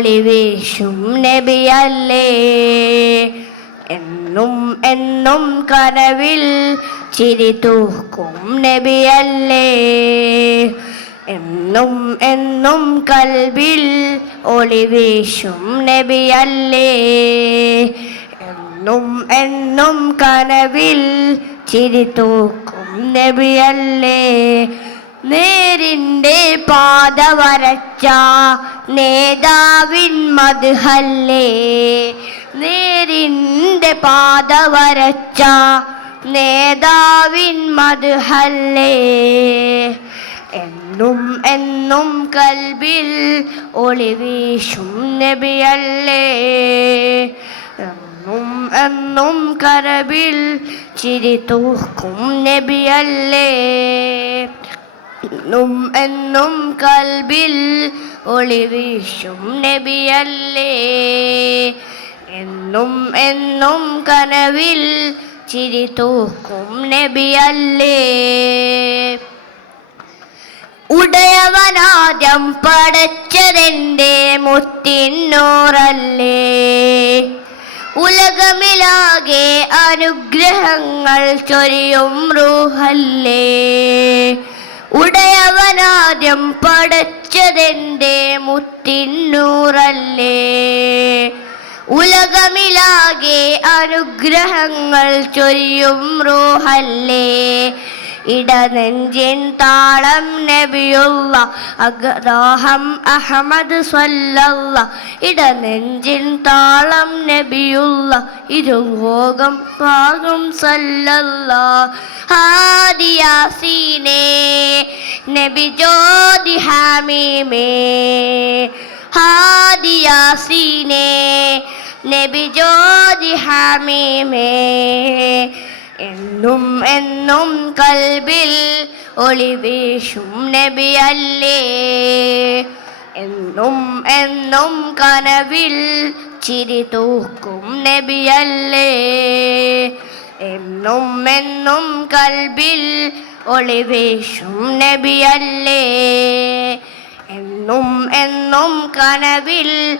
ഒളിവീശും നബിയല്ലേ. എന്നും എന്നും കനവിൽ ചിരി തൂക്കും നബിയല്ലേ. എന്നും എന്നും കൽബിൽ ഒളിവീശും നബിയല്ലേ. എന്നും എന്നും കനവിൽ ചിരി തൂക്കും നബിയല്ലേ. നേരിന്റെ പാത വരച്ച നേതാവിൻ മധുഹല്ലേ? നേരിന്റെ പാത വരച്ച നേതാവിൻ മധുഹല്ലേ? എന്നും എന്നും കൽബിൽ ഒളിവീശും നബിയല്ലേ? എന്നും എന്നും കരബിൽ ചിരി തൂക്കും നബിയല്ലേ? എന്നും കൽബിൽ ഒളിവീശും നബിയല്ലേ. എന്നും എന്നും കനവിൽ ചിരി തൂക്കും നബിയല്ലേ. ഉടയവനാദ്യം പടച്ചതെന്റെ മുത്തിന്നൂറല്ലേ ഉലകമിലാകെ അനുഗ്രഹങ്ങൾ ചൊരിയും റൂഹല്ലേ. ഉടയവനാദ്യം പടച്ചതെന്റെ മുത്തിന്നൂറല്ലേ ഉലകമിലാകെ അനുഗ്രഹങ്ങൾ ചൊരിയും റൂഹല്ലേ? ഇടനെഞ്ചിൻ താളം നബിയുള്ള അഗ്രോഹം അഹമ്മദ് സ്വല്ലല്ല. ഇടനെഞ്ചിൻ താളം നബിയുള്ള ഇരുലോകം പാകം സല്ലല്ല ഹാദിയാസീനേ നബി ജ്യോതി ഹാമീമേ. ഹാദിയാസീനേ നബി ജ്യോതി ഹാമീമേ. എന്നും എന്നും കൽബിൽ ഒളിവീശും നബിയല്ലേ. എന്നും എന്നും കനവിൽ ചിരി തൂക്കും നബിയല്ലേ. എന്നും എന്നും കൽബിൽ ഒളിവീശും നബിയല്ലേ. എന്നും എന്നും കനവിൽ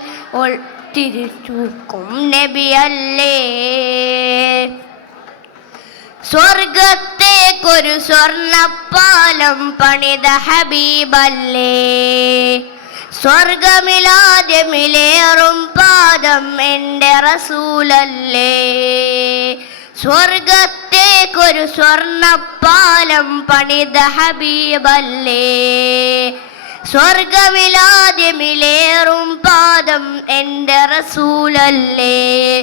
തിരിച്ചൂക്കും നബിയല്ലേ. സ്വർഗത്തേക്കൊരു സ്വർണപ്പാലം പണിത ഹബീബല്ലേ. സ്വർഗമിലാദ്യമിലേറും പാദം എന്റെ റസൂലല്ലേ. സ്വർഗത്തേക്കൊരു സ്വർണപ്പാലം പണിത ഹബീബല്ലേ. സ്വർഗമിലാദ്യമിലേറും പാദം എന്റെ റസൂലല്ലേ.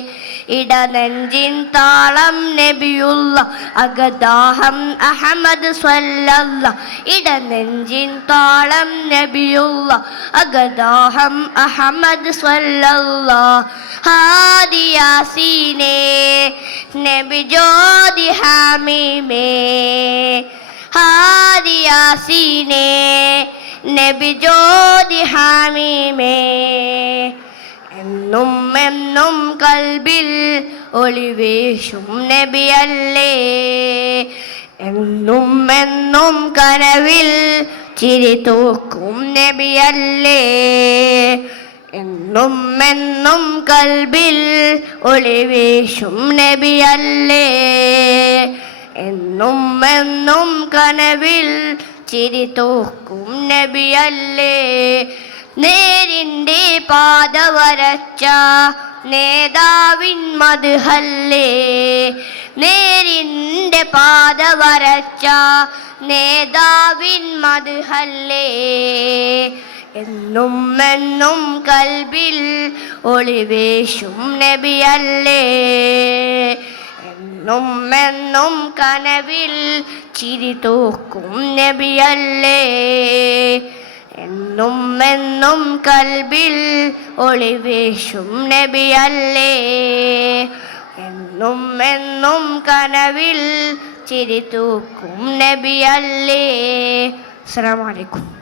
ഇടനെഞ്ചിൻ താളം നബിയുള്ള അഗദാഹം അഹമ്മദ് സ്വല്ലല്ല. ഇടനെഞ്ചിൻ താളം നബിയുള്ള അഗദാഹം അഹമ്മദ് സ്വല്ലല്ല. ഹാദിയാസീനേ നബി ജ്യോതി ഹാമിമേ. ഹാദിയാസീനേ നബി ജ്യോതി ഹാമിമേ. എന്നും എന്നും കൽബിൽ ഒളിവേശും നബിയല്ലേ. എന്നും എന്നും കനവിൽ ചിരി തൂക്കും നബിയല്ലേ. എന്നും എന്നും കൽബിൽ ഒളിവേശും നബിയല്ലേ. എന്നും എന്നും കനവിൽ ചിരി തൂക്കും നബിയല്ലേ. നേരിന്റെ പാത വരച്ച നേതാവിൻ മധുഹല്ലേ? നേരിന്റെ പാത വരച്ച നേതാവിൻ മധുഹല്ലേ? എന്നും എന്നും കൽബിൽ ഒളിവേശും നബിയല്ലേ? എന്നും എന്നും കനവിൽ ചിരി തോക്കും നബിയല്ലേ? എന്നും എന്നും കൽബിൽ ഒളിവേശും നബിയല്ലേ. എന്നും എന്നും കനവിൽ ചിരിതൂക്കും നബിയല്ലേ. അസ്സലാമു അലൈക്കും.